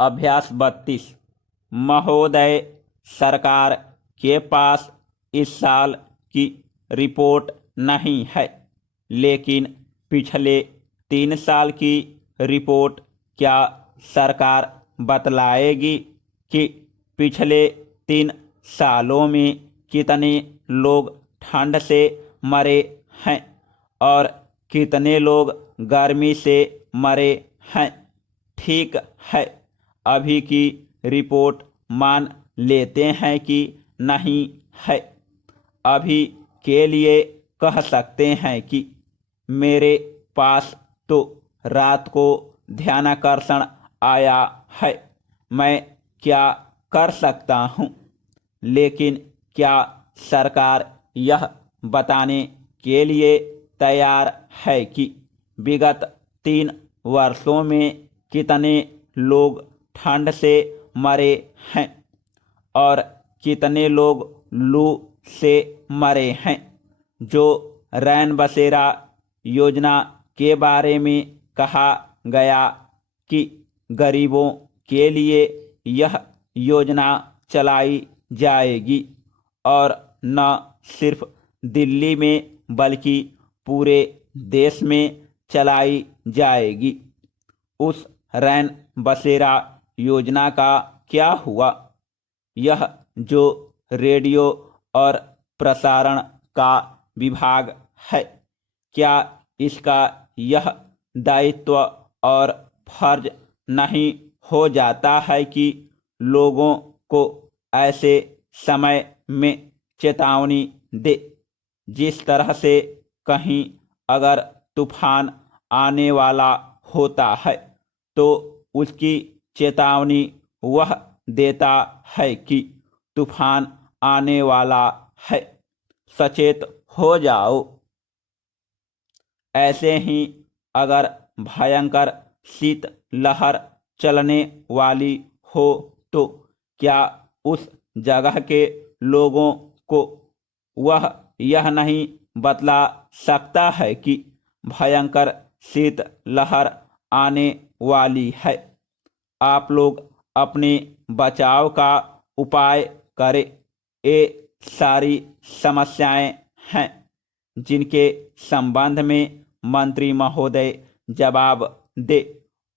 अभ्यास 32। महोदय, सरकार के पास इस साल की रिपोर्ट नहीं है, लेकिन पिछले 3 साल की रिपोर्ट क्या सरकार बतलाएगी कि पिछले 3 सालों में कितने लोग ठंड से मरे हैं और कितने लोग गर्मी से मरे हैं? ठीक है, अभी की रिपोर्ट मान लेते हैं कि नहीं है। अभी के लिए कह सकते हैं कि मेरे पास तो रात को ध्यानाकर्षण आया है, मैं क्या कर सकता हूँ? लेकिन क्या सरकार यह बताने के लिए तैयार है कि विगत 3 वर्षों में कितने लोग ठंड से मरे हैं और कितने लोग लू से मरे हैं? जो रैन बसेरा योजना के बारे में कहा गया कि गरीबों के लिए यह योजना चलाई जाएगी और न सिर्फ दिल्ली में बल्कि पूरे देश में चलाई जाएगी, उस रैन बसेरा योजना का क्या हुआ? यह जो रेडियो और प्रसारण का विभाग है, क्या इसका यह दायित्व और फर्ज नहीं हो जाता है कि लोगों को ऐसे समय में चेतावनी दे, जिस तरह से कहीं अगर तूफान आने वाला होता है तो उसकी चेतावनी वह देता है कि तूफान आने वाला है, सचेत हो जाओ। ऐसे ही अगर भयंकर शीत लहर चलने वाली हो तो क्या उस जगह के लोगों को वह यह नहीं बतला सकता है कि भयंकर शीत लहर आने वाली है? आप लोग अपने बचाव का उपाय करें। ये सारी समस्याएं हैं जिनके संबंध में मंत्री महोदय जवाब दे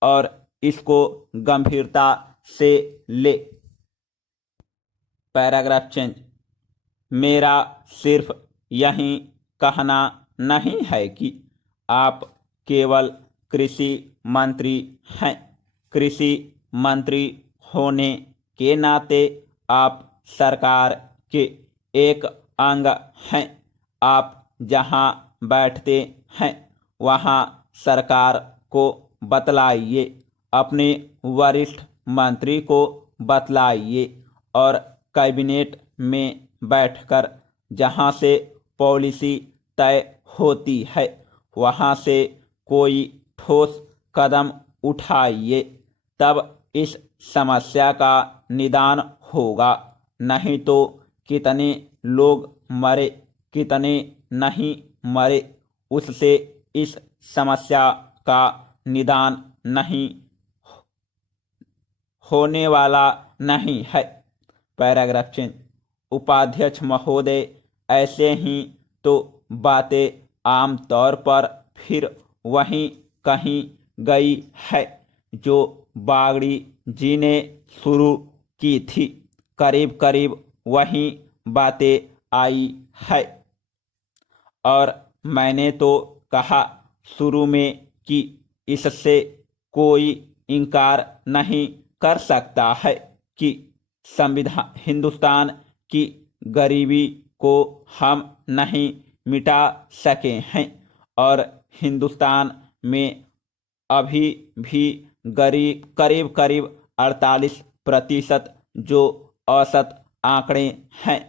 और इसको गंभीरता से ले। Paragraph change. मेरा सिर्फ यही कहना नहीं है कि आप केवल कृषि मंत्री हैं। कृषि मंत्री होने के नाते आप सरकार के एक अंग हैं। आप जहां बैठते हैं वहां सरकार को बतलाइए, अपने वरिष्ठ मंत्री को बतलाइए और कैबिनेट में बैठकर जहां से पॉलिसी तय होती है वहां से कोई ठोस कदम उठाइए, तब इस समस्या का निदान होगा। नहीं तो कितने लोग मरे कितने नहीं मरे उससे इस समस्या का निदान नहीं होने वाला नहीं है। Paragraph change. उपाध्यक्ष महोदय, ऐसे ही तो बातें आम तौर पर फिर वहीं कहीं गई है जो बागड़ी जी ने शुरू की थी, करीब करीब वही बातें आई है। और मैंने तो कहा शुरू में कि इससे कोई इनकार नहीं कर सकता है कि संविधान हिंदुस्तान की गरीबी को हम नहीं मिटा सके हैं और हिंदुस्तान में अभी भी गरीब करीब करीब 48% जो औसत आंकड़े हैं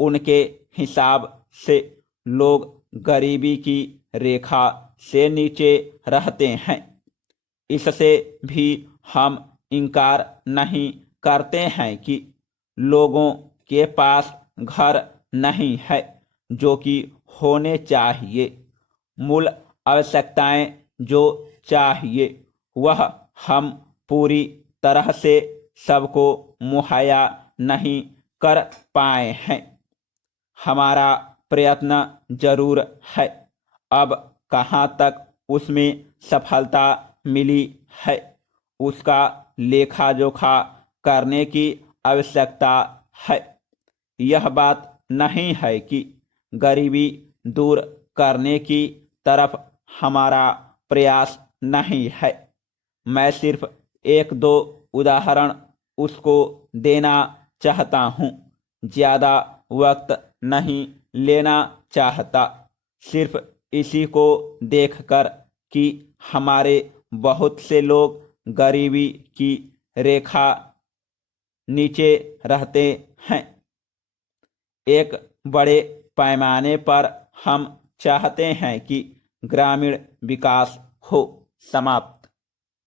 उनके हिसाब से लोग गरीबी की रेखा से नीचे रहते हैं। इससे भी हम इनकार नहीं करते हैं कि लोगों के पास घर नहीं है जो कि होने चाहिए। मूल आवश्यकताएं जो चाहिए वह हम पूरी तरह से सबको मुहैया नहीं कर पाए हैं। हमारा प्रयत्न जरूर है, अब कहाँ तक उसमें सफलता मिली है उसका लेखा जोखा करने की आवश्यकता है। यह बात नहीं है कि गरीबी दूर करने की तरफ हमारा प्रयास नहीं है। मैं सिर्फ एक दो उदाहरण उसको देना चाहता हूँ, ज़्यादा वक्त नहीं लेना चाहता। सिर्फ इसी को देखकर कि हमारे बहुत से लोग गरीबी की रेखा नीचे रहते हैं। एक बड़े पैमाने पर हम चाहते हैं कि ग्रामीण विकास हो। समाप्त।